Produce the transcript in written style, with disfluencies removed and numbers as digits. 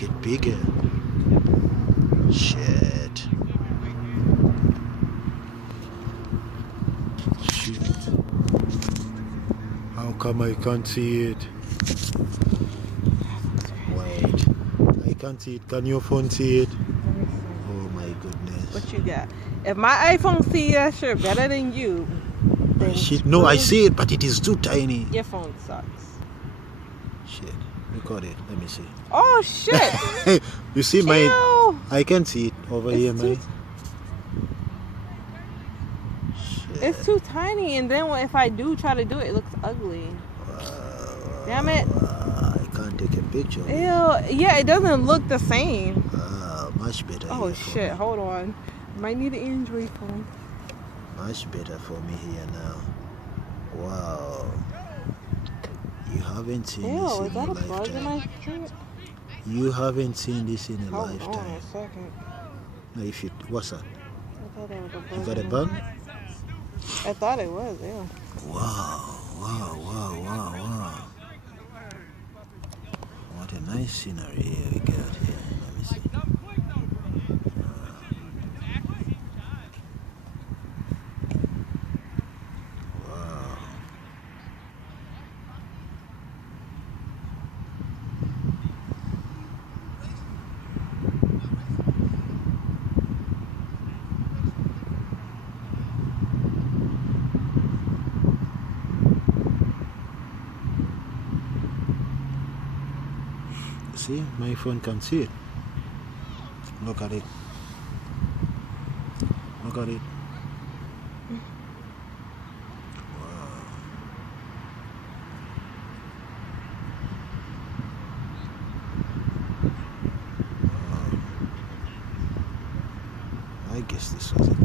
Get bigger. Shit. Shit. How come I can't see it? Wait. I can't see it. Can your phone see it? Oh my goodness. What you got? If my iPhone see that shit better than you, then Shit. No, I see it, but it is too tiny. Your phone sucks. Shit. Record it. Let me see. Oh shit. You see my... I can see it over here, man. It's too tiny, and then if I do try to do it, it looks ugly. Damn it. I can't take a picture. Ew. Yeah, it doesn't look the same. Much better. Oh shit, hold on. Might need an Android phone. Much better for me here now. Wow. You haven't seen this in a lifetime. You haven't seen this in a lifetime. Hold on a second. No, if you... What's that? I thought it was a bug. You got a bug? I thought it was, yeah. Wow, wow, wow, wow, wow. What a nice scenery here we got here. Let me see. Wow. See, my phone can see it. Look at it. Look at it. Wow. I guess this was it.